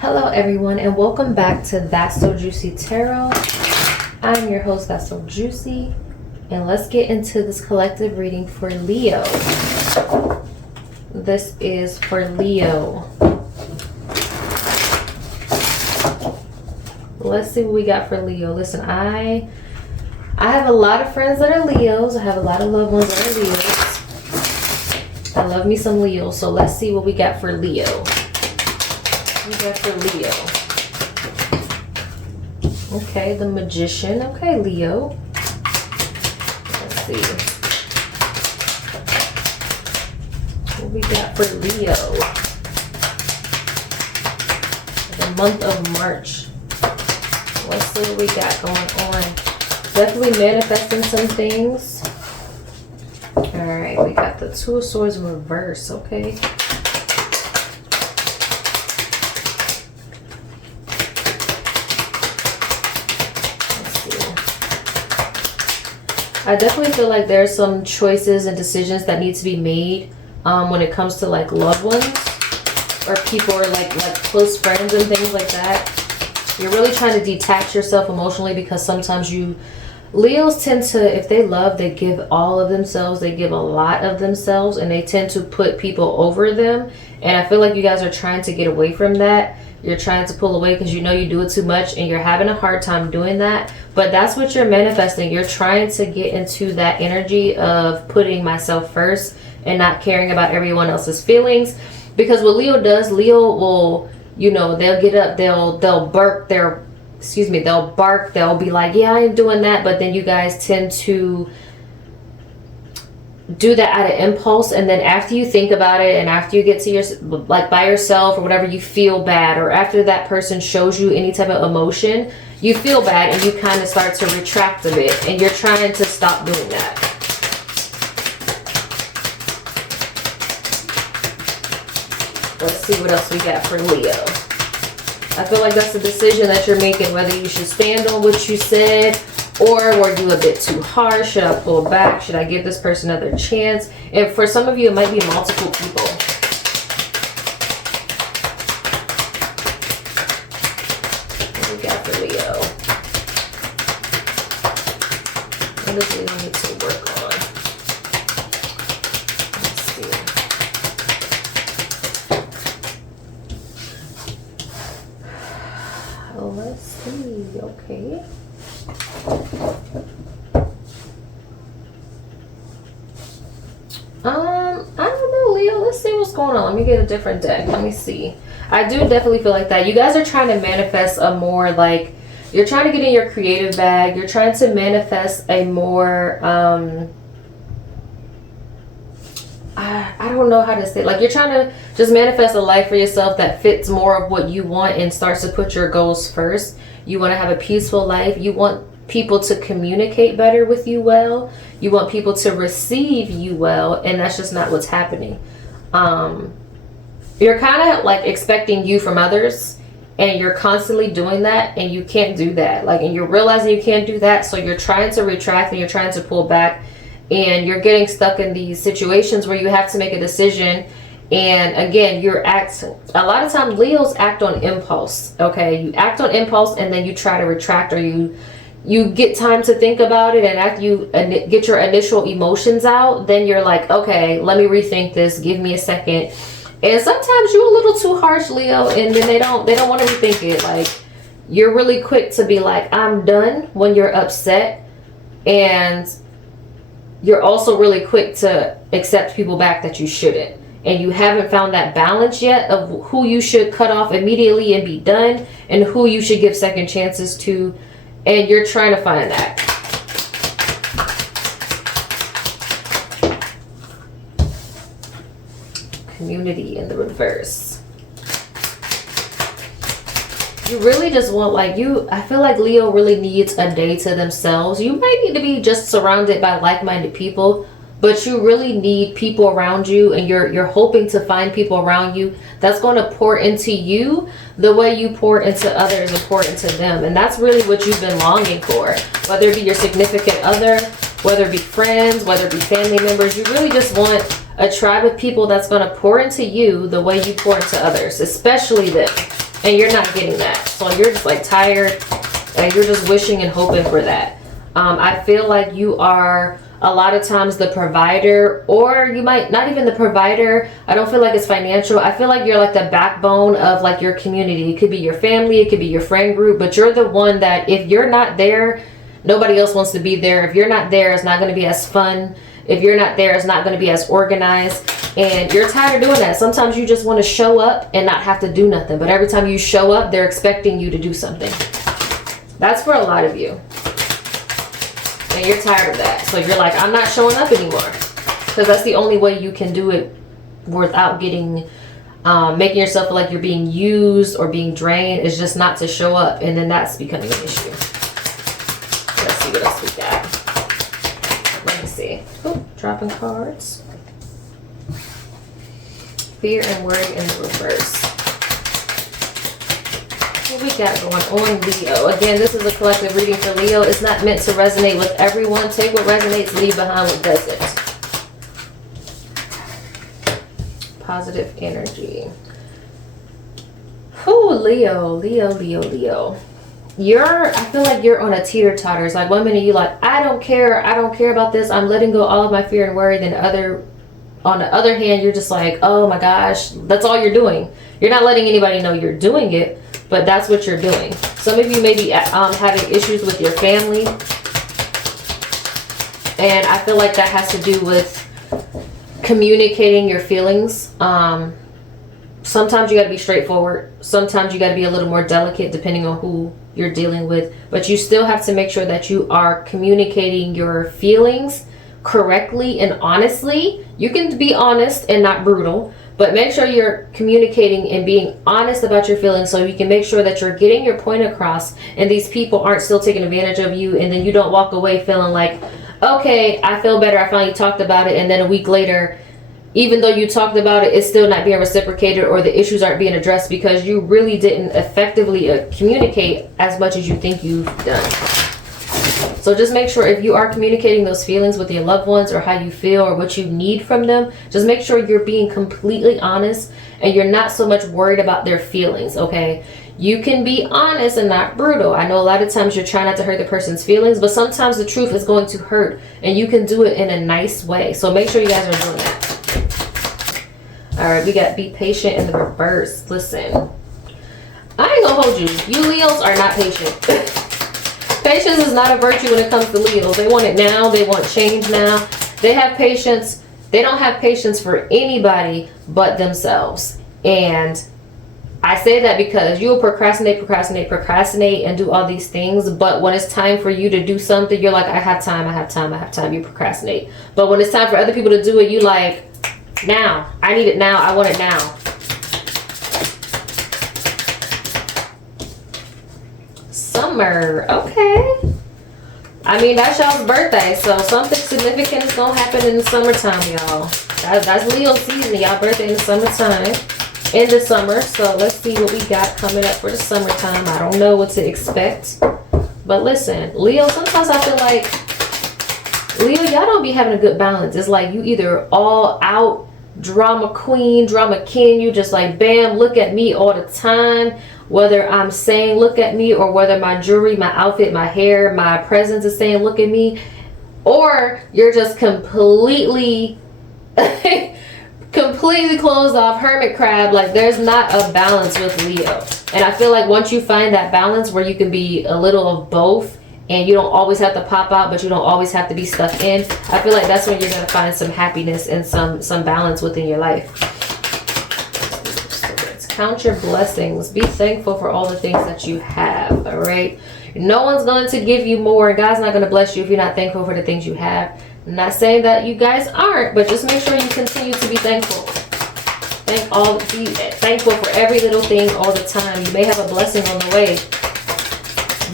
Hello everyone and welcome back to That's So Juicy Tarot. I'm your host, That's So Juicy, and let's get into this collective reading for Leo. This is for Leo. Let's see what we got for Leo. Listen, I have a lot of friends that are Leos. I have a lot of loved ones that are Leos. I love me some Leos, so let's see what we got for Leo. We got for Leo. Okay, the Magician. Okay, Leo. Let's see. What we got for Leo? The month of March. Let's see what we got going on. Definitely manifesting some things. Alright, we got the Two of Swords in reverse, okay? I definitely feel like there's some choices and decisions that need to be made when it comes to like loved ones or people or like close friends and things like that. You're really trying to detach yourself emotionally because sometimes Leos tend to, if they love, they give all of themselves, they give a lot of themselves, and they tend to put people over them. And I feel like you guys are trying to get away from that. You're trying to pull away because you know you do it too much and you're having a hard time doing that. But that's what you're manifesting. You're trying to get into that energy of putting myself first and not caring about everyone else's feelings. Because what Leo does, Leo will, you know, they'll get up, they'll bark, they'll bark, they'll be like, yeah, I ain't doing that. But then you guys tend to do that out of impulse, and then after you think about it and after you get to your like by yourself or whatever, you feel bad, or after that person shows you any type of emotion, you feel bad and you kind of start to retract a bit, and you're trying to stop doing that. Let's see what else we got for Leo. I feel like that's a decision that you're making, whether you should stand on what you said or were you a bit too harsh. Should I pull back? Should I give this person another chance? And for some of you, it might be multiple people. What do we got for Leo? What does Leo need to work on? Let's see. Let's see. Okay. I don't know, Leo. Let's see what's going on. Let me get a different deck. Let me see. I do definitely feel like that. You guys are trying to manifest a more like, you're trying to get in your creative bag. You're trying to manifest a more, I don't know how to say it. Like, you're trying to just manifest a life for yourself that fits more of what you want and starts to put your goals first. You want to have a peaceful life. You want people to communicate better with you well. You want people to receive you well, and that's just not what's happening. You're kind of like expecting you from others, and you're constantly doing that, and you can't do that. Like, and you're realizing you can't do that, so you're trying to retract and you're trying to pull back, and you're getting stuck in these situations where you have to make a decision. And again, a lot of times Leos act on impulse. Okay, you act on impulse and then you try to retract, or you get time to think about it, and after you get your initial emotions out, then you're like, okay, let me rethink this, give me a second. And sometimes you're a little too harsh, Leo, and then they don't want to rethink it. Like, you're really quick to be like, I'm done when you're upset, and you're also really quick to accept people back that you shouldn't. And you haven't found that balance yet of who you should cut off immediately and be done, and who you should give second chances to. And you're trying to find that. Community in the reverse. You really just want, like, I feel like Leo really needs a day to themselves. You might need to be just surrounded by like-minded people, but you really need people around you, and you're hoping to find people around you that's going to pour into you the way you pour into others and pour into them. And that's really what you've been longing for, whether it be your significant other, whether it be friends, whether it be family members. You really just want a tribe of people that's going to pour into you the way you pour into others, especially them. And you're not getting that. So you're just like tired and you're just wishing and hoping for that. I feel like you are a lot of times the provider, or you might not even the provider. I don't feel like it's financial. I feel like you're like the backbone of like your community. It could be your family, it could be your friend group, but you're the one that if you're not there, nobody else wants to be there. If you're not there, it's not going to be as fun. If you're not there, it's not going to be as organized. And you're tired of doing that. Sometimes you just want to show up and not have to do nothing. But every time you show up, they're expecting you to do something. That's for a lot of you. And you're tired of that. So you're like, I'm not showing up anymore. Because that's the only way you can do it without getting, making yourself feel like you're being used or being drained, is just not to show up. And then that's becoming an issue. Let's see what else we got. Let me see. Oh, dropping cards. Fear and worry in the reverse. What we got going on, Leo? Again, this is a collective reading for Leo. It's not meant to resonate with everyone. Take what resonates, leave behind what doesn't. Positive energy. Whew, Leo, Leo, Leo, Leo. I feel like you're on a teeter-totter. It's like one minute you like, I don't care about this. I'm letting go all of my fear and worry. Then on the other hand, you're just like, oh my gosh, that's all you're doing. You're not letting anybody know you're doing it, but that's what you're doing. Some of you may be having issues with your family. And I feel like that has to do with communicating your feelings. Sometimes you got to be straightforward. Sometimes you got to be a little more delicate depending on who you're dealing with. But you still have to make sure that you are communicating your feelings correctly and honestly. You can be honest and not brutal, but make sure you're communicating and being honest about your feelings so you can make sure that you're getting your point across and these people aren't still taking advantage of you, and then you don't walk away feeling like, okay, I feel better, I finally talked about it, and then a week later, even though you talked about it, it's still not being reciprocated or the issues aren't being addressed because you really didn't effectively communicate as much as you think you've done. So just make sure if you are communicating those feelings with your loved ones or how you feel or what you need from them, just make sure you're being completely honest and you're not so much worried about their feelings, okay? You can be honest and not brutal. I know a lot of times you're trying not to hurt the person's feelings, but sometimes the truth is going to hurt and you can do it in a nice way. So make sure you guys are doing that. All right, we got be patient in the reverse. Listen, I ain't gonna hold you. You Leos are not patient. Patience is not a virtue when it comes to Leos. They want it now. They want change now. They have patience. They don't have patience for anybody but themselves. And I say that because you will procrastinate and do all these things. But when it's time for you to do something, you're like, I have time. You procrastinate. But when it's time for other people to do it, you like, now. I need it now. I want it now. Summer, okay. I mean, that's y'all's birthday, so something significant is gonna happen in the summertime, y'all. That's Leo season, y'all birthday in the summertime, in the summer. So let's see what we got coming up for the summertime. I don't know what to expect, but listen, Leo, sometimes I feel like Leo, y'all don't be having a good balance. It's like you either all out drama queen, drama king, you just like bam, look at me all the time. Whether I'm saying look at me or whether my jewelry, my outfit, my hair, my presence is saying look at me, or you're just completely completely closed off, hermit crab. Like there's not a balance with Leo. And I feel like once you find that balance where you can be a little of both and you don't always have to pop out, but you don't always have to be stuck in, I feel like that's when you're going to find some happiness and some balance within your life. Count your blessings. Be thankful for all the things that you have, all right? No one's going to give you more. God's not going to bless you if you're not thankful for the things you have. I'm not saying that you guys aren't, but just make sure you continue to be thankful. Be thankful for every little thing all the time. You may have a blessing on the way.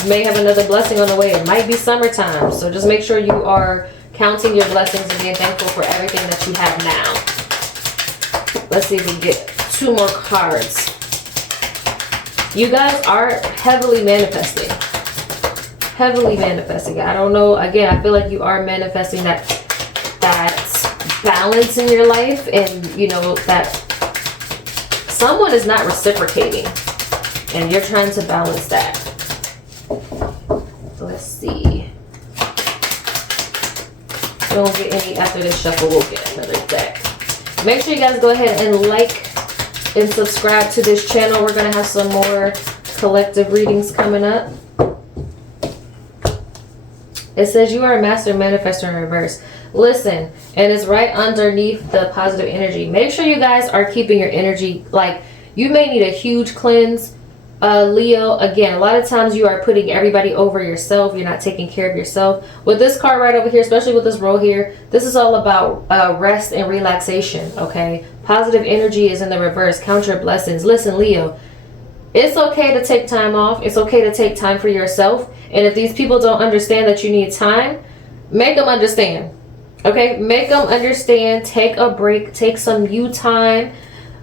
You may have another blessing on the way. It might be summertime. So just make sure you are counting your blessings and being thankful for everything that you have now. Let's see if we get 2 more cards. You guys are heavily manifesting. Heavily manifesting. I don't know. Again, I feel like you are manifesting that balance in your life, and you know that someone is not reciprocating. And you're trying to balance that. Let's see. We won't get any after this shuffle. We'll get another deck. Make sure you guys go ahead and like and subscribe to this channel. We're going to have some more collective readings coming up. It says you are a master manifestor in reverse. Listen, and it's right underneath the positive energy. Make sure you guys are keeping your energy, like, you may need a huge cleanse. Leo, again, a lot of times you are putting everybody over yourself. You're not taking care of yourself. With this card right over here, especially with this row here, this is all about rest and relaxation, okay? Positive energy is in the reverse. Count your blessings. Listen, Leo, it's okay to take time off. It's okay to take time for yourself. And if these people don't understand that you need time, make them understand, okay? Make them understand. Take a break. Take some you time.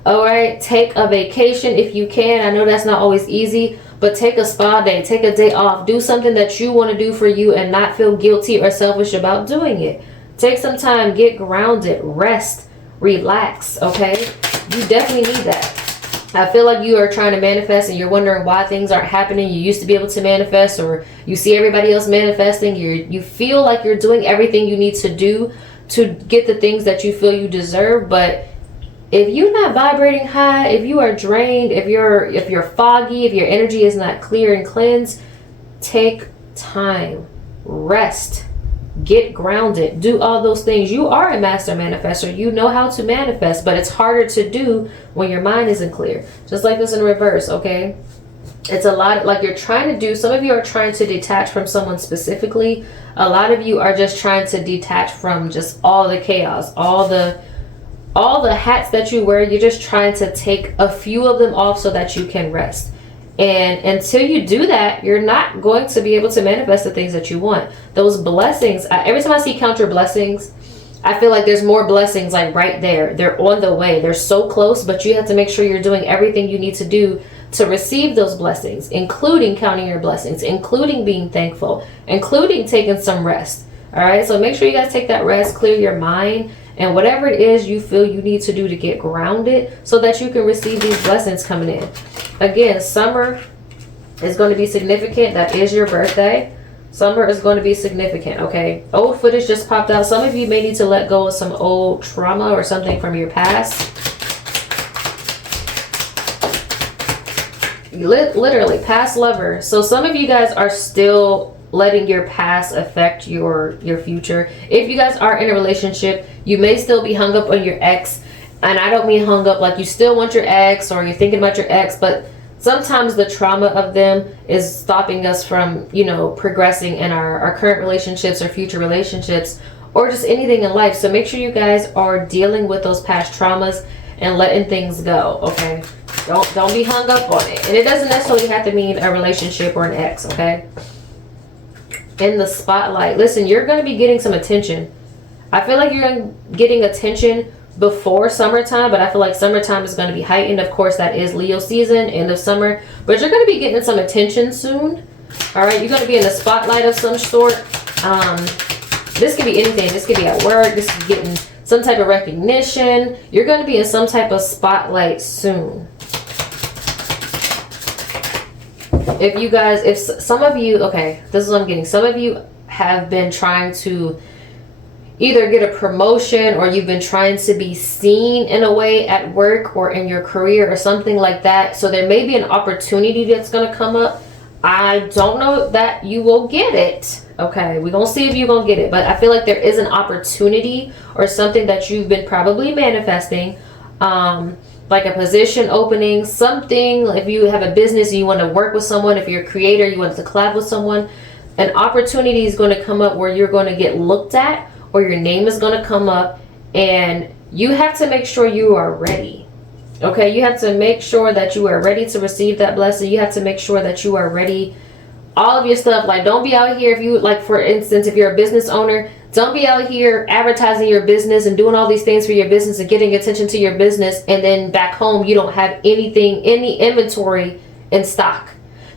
All right, take a vacation if you can. I know that's not always easy, but take a spa day, take a day off. Do something that you want to do for you and not feel guilty or selfish about doing it. Take some time, get grounded, rest, relax, okay? You definitely need that. I feel like you are trying to manifest and you're wondering why things aren't happening. You used to be able to manifest, or you see everybody else manifesting. You feel like you're doing everything you need to do to get the things that you feel you deserve, but if you're not vibrating high, if you are drained, if you're foggy, if your energy is not clear and cleansed, take time, rest, get grounded, do all those things. You are a master manifestor. You know how to manifest, but it's harder to do when your mind isn't clear. Just like this in reverse, okay? It's a lot, like you're trying to do, some of you are trying to detach from someone specifically. A lot of you are just trying to detach from just all the chaos, all the hats that you wear. You're just trying to take a few of them off so that you can rest. And until you do that, you're not going to be able to manifest the things that you want. Those blessings, every time I see count your blessings, I feel like there's more blessings like right there. They're on the way. They're so close, but you have to make sure you're doing everything you need to do to receive those blessings, including counting your blessings, including being thankful, including taking some rest. All right, so make sure you guys take that rest, clear your mind, and whatever it is you feel you need to do to get grounded so that you can receive these blessings coming in. Again, summer is going to be significant. That is your birthday. Summer is going to be significant, okay? Old footage just popped out. Some of you may need to let go of some old trauma or something from your past. Literally, past lover. So some of you guys are still letting your past affect your future. If you guys are in a relationship, you may still be hung up on your ex. And I don't mean hung up like you still want your ex or you're thinking about your ex, but sometimes the trauma of them is stopping us from, you know, progressing in our current relationships or future relationships or just anything in life. So make sure you guys are dealing with those past traumas and letting things go, okay? Don't be hung up on it. And it doesn't necessarily have to mean a relationship or an ex, okay? In the spotlight. Listen, you're going to be getting some attention. I feel like you're getting attention before summertime, but I feel like summertime is going to be heightened. Of course, that is Leo season, end of summer, but you're going to be getting some attention soon. All right, you're going to be in the spotlight of some sort. This could be anything. This could be at work. This is getting some type of recognition. You're going to be in some type of spotlight soon. If you guys, if some of you, okay, this is what I'm getting. Some of you have been trying to either get a promotion or you've been trying to be seen in a way at work or in your career or something like that. So there may be an opportunity that's going to come up. I don't know that you will get it. Okay, we're going to see if you're going to get it. But I feel like there is an opportunity or something that you've been probably manifesting. Like a position opening, something. If you have a business and you want to work with someone, if you're a creator, you want to collab with someone, an opportunity is going to come up where you're going to get looked at or your name is going to come up, and you have to make sure you are ready. Okay, you have to make sure that you are ready to receive that blessing. You have to make sure that you are ready. All of your stuff, like don't be out here, if you, like for instance, if you're a business owner, don't be out here advertising your business and doing all these things for your business and getting attention to your business, and then back home you don't have anything, any inventory in stock.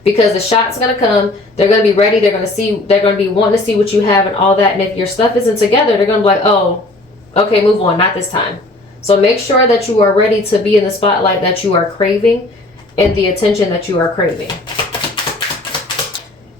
Because the shot's going to come, they're going to be ready, they're going to see, they're going to be wanting to see what you have and all that. And if your stuff isn't together, they're going to be like, oh, okay, move on, not this time. So make sure that you are ready to be in the spotlight that you are craving. and the attention that you are craving.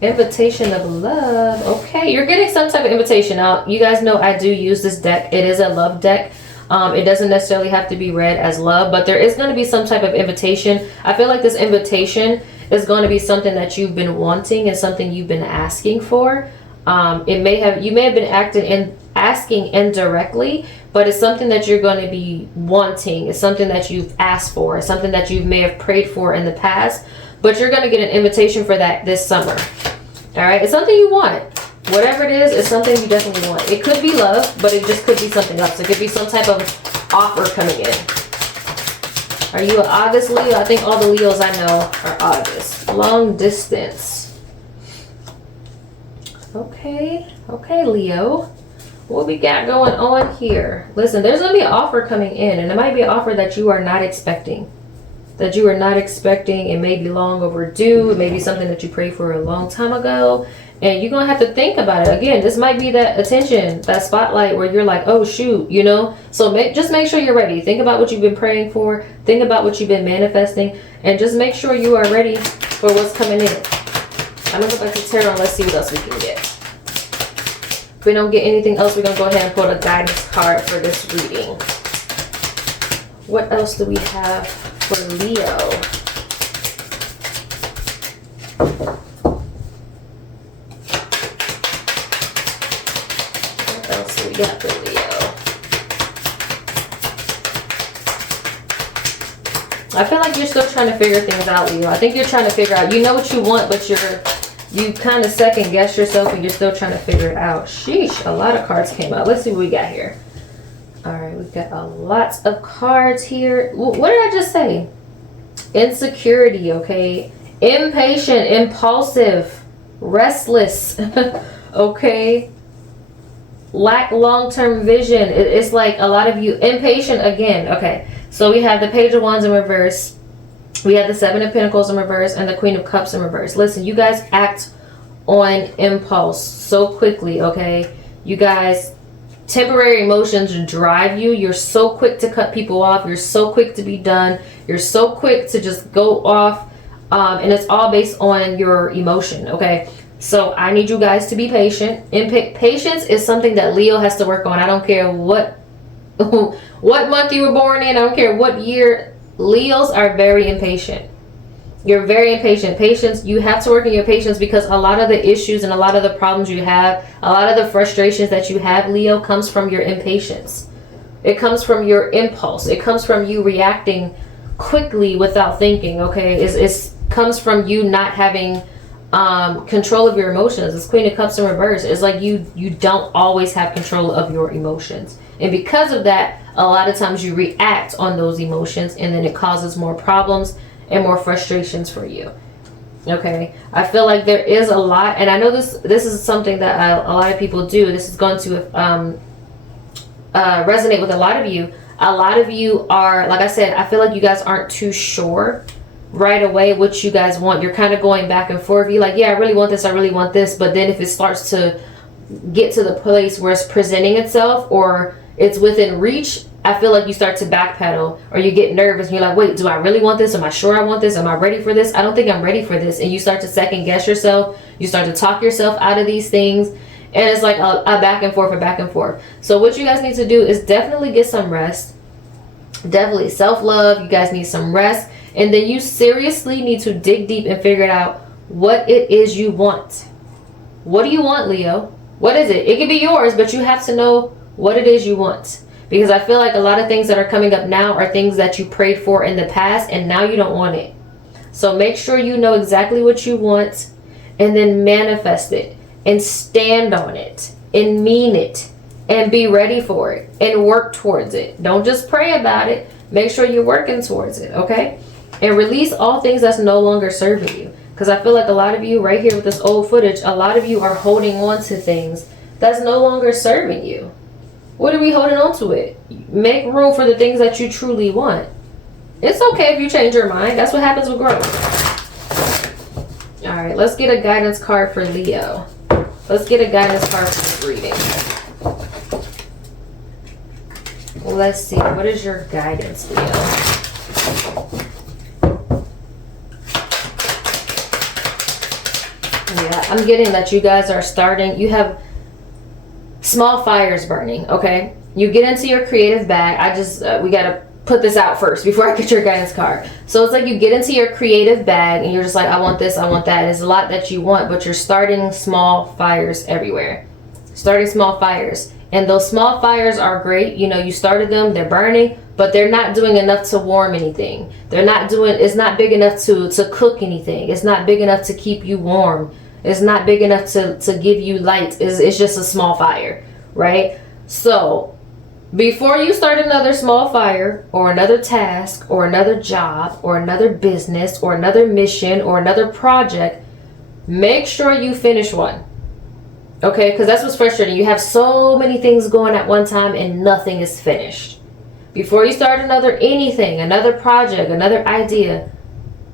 Invitation of love. Okay, you're getting some type of invitation. Now, you guys know I do use this deck. It is a love deck. It doesn't necessarily have to be read as love, but there is going to be some type of invitation. I feel like this invitation is going to be something that you've been wanting and something you've been asking for. You may have been asking indirectly, but it's something that you're going to be wanting. It's something that you've asked for. It's something that you may have prayed for in the past, but you're going to get an invitation for that this summer. All right, it's something you want. Whatever it is, it's something you definitely want. It could be love, but it just could be something else. It could be some type of offer coming in. Are you an August Leo? I think all the Leos I know are August. Long distance. Okay, Leo. What we got going on here? Listen, there's going to be an offer coming in, and it might be an offer that you are not expecting. It may be long overdue. It may be something that you prayed for a long time ago, and you're gonna have to think about it. Again, this might be that attention, that spotlight where you're like, oh shoot, you know. So just make sure you're ready. Think about what you've been praying for. Think about what you've been manifesting, and just make sure you are ready for what's coming in. I'm gonna go back to tarot and let's see what else we can get. If we don't get anything else, we're gonna go ahead and pull a guidance card for this reading. What else do we have for Leo? What else do we got for Leo? I feel like you're still trying to figure things out, Leo. I think you're trying to figure out, you know what you want, but you kind of second guess yourself and you're still trying to figure it out. Sheesh, a lot of cards came out. Let's see what we got here. All right, we've got a lot of cards here. What did I just say? Insecurity, okay? Impatient, impulsive, restless, okay? Lack long-term vision. It's like a lot of you, impatient again, okay? So we have the Page of Wands in reverse. We have the Seven of Pentacles in reverse and the Queen of Cups in reverse. Listen, you guys act on impulse so quickly, okay? You guys, temporary emotions drive you. You're so quick to cut people off. You're so quick to be done. You're so quick to just go off. And it's all based on your emotion, okay? So I need you guys to be patient. And patience is something that Leo has to work on. I don't care what month you were born in. I don't care what year. Leos are very impatient. You're very impatient. Patience, you have to work on your patience because a lot of the issues and a lot of the problems you have, a lot of the frustrations that you have, Leo, comes from your impatience. It comes from your impulse. It comes from you reacting quickly without thinking, okay? It comes from you not having control of your emotions. It's Queen of Cups in reverse. It's like you don't always have control of your emotions. And because of that, a lot of times you react on those emotions and then it causes more problems and more frustrations for you. Okay, I feel like there is a lot, and I know this is something that a lot of people do. This is going to resonate with a lot of you. A lot of you are, like I said, I feel like you guys aren't too sure right away what you guys want. You're kind of going back and forth. You're like, yeah, I really want this, I really want this, but then if it starts to get to the place where it's presenting itself or it's within reach, I feel like you start to backpedal or you get nervous and you're like, wait, do I really want this? Am I sure I want this? Am I ready for this? I don't think I'm ready for this. And you start to second guess yourself. You start to talk yourself out of these things. And it's like a back and forth. So what you guys need to do is definitely get some rest. Definitely self-love. You guys need some rest. And then you seriously need to dig deep and figure out what it is you want. What do you want, Leo? What is it? It could be yours, but you have to know what it is you want. Because I feel like a lot of things that are coming up now are things that you prayed for in the past and now you don't want it. So make sure you know exactly what you want and then manifest it and stand on it and mean it and be ready for it and work towards it. Don't just pray about it. Make sure you're working towards it, okay? And release all things that's no longer serving you. Because I feel like a lot of you right here with this old footage, a lot of you are holding on to things that's no longer serving you. What are we holding on to it? Make room for the things that you truly want. It's okay if you change your mind. That's what happens with growth. All right, let's get a guidance card for Leo. Let's get a guidance card for this reading. Let's see. What is your guidance, Leo? I'm getting that you guys are starting, you have small fires burning, okay? You get into your creative bag. We gotta put this out first before I get your guidance card. So it's like you get into your creative bag and you're just like, I want this, I want that. There's a lot that you want, but you're starting small fires everywhere. Starting small fires. And those small fires are great. You know, you started them, they're burning, but they're not doing enough to warm anything. It's not big enough to cook anything. It's not big enough to keep you warm. It's not big enough to give you light. It's just a small fire, right? So before you start another small fire or another task or another job or another business or another mission or another project, make sure you finish one. Okay, because that's what's frustrating. You have so many things going at one time and nothing is finished. Before you start another project, another idea,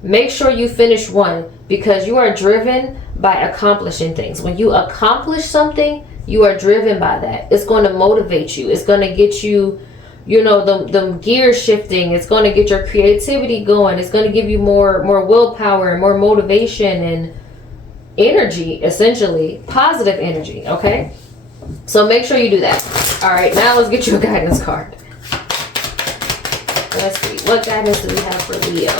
make sure you finish one, because you are driven by accomplishing things. When you accomplish something, you are driven by that. It's going to motivate you. It's going to get you, you know, the gear shifting. It's going to get your creativity going. It's going to give you more willpower and more motivation and energy, essentially positive energy. Okay, so make sure you do that. All right, now let's get you a guidance card. Let's see, what guidance do we have for Leo?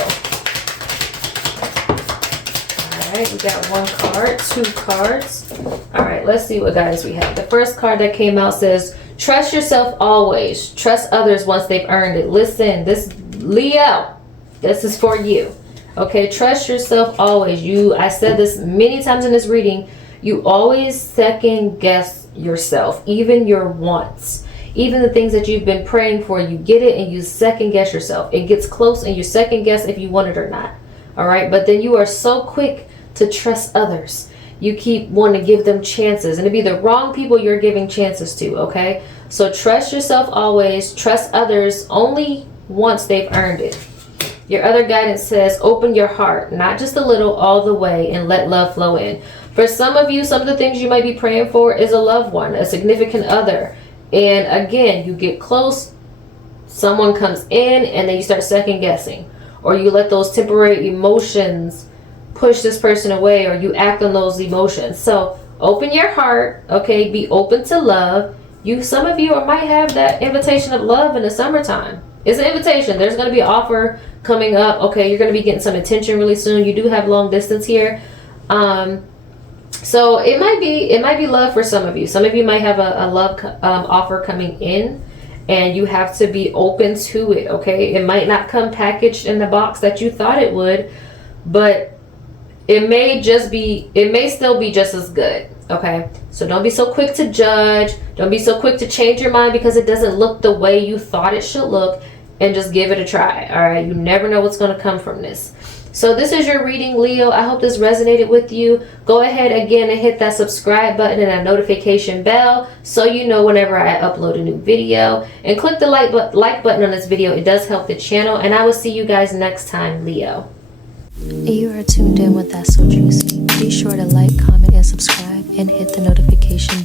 All right, we got one card, two cards. All right, let's see what guidance we have. The first card that came out says, trust yourself always. Trust others once they've earned it. Listen, this Leo, this is for you. Okay, trust yourself always. I said this many times in this reading. You always second guess yourself, even your wants, even the things that you've been praying for. You get it and you second guess yourself. It gets close and you second guess if you want it or not. All right, but then you are so quick to trust others. You keep wanting to give them chances, and it'd be the wrong people you're giving chances to. Okay, so trust yourself always. Trust others only once they've earned it. Your other guidance says, open your heart, not just a little, all the way, and let love flow in. For some of you, some of the things you might be praying for is a loved one, a significant other. And again, you get close, someone comes in, and then you start second guessing. Or you let those temporary emotions push this person away, or you act on those emotions. So open your heart, okay? Be open to love. Some of you might have that invitation of love in the summertime. It's an invitation. There's going to be an offer coming up. Okay, you're going to be getting some attention really soon. You do have long distance here. So it might be love for some of you. Some of you might have a love offer coming in, and you have to be open to it. Okay, it might not come packaged in the box that you thought it would, but it may still be just as good. Okay, so don't be so quick to judge. Don't be so quick to change your mind because it doesn't look the way you thought it should look, and just give it a try. All right, you never know what's going to come from this. So this is your reading, Leo. I hope this resonated with you. Go ahead again and hit that subscribe button and that notification bell so you know whenever I upload a new video. And click the like button on this video. It does help the channel. And I will see you guys next time, Leo. You are tuned in with That's So Juicy. Be sure to like, comment, and subscribe, and hit the notification bell.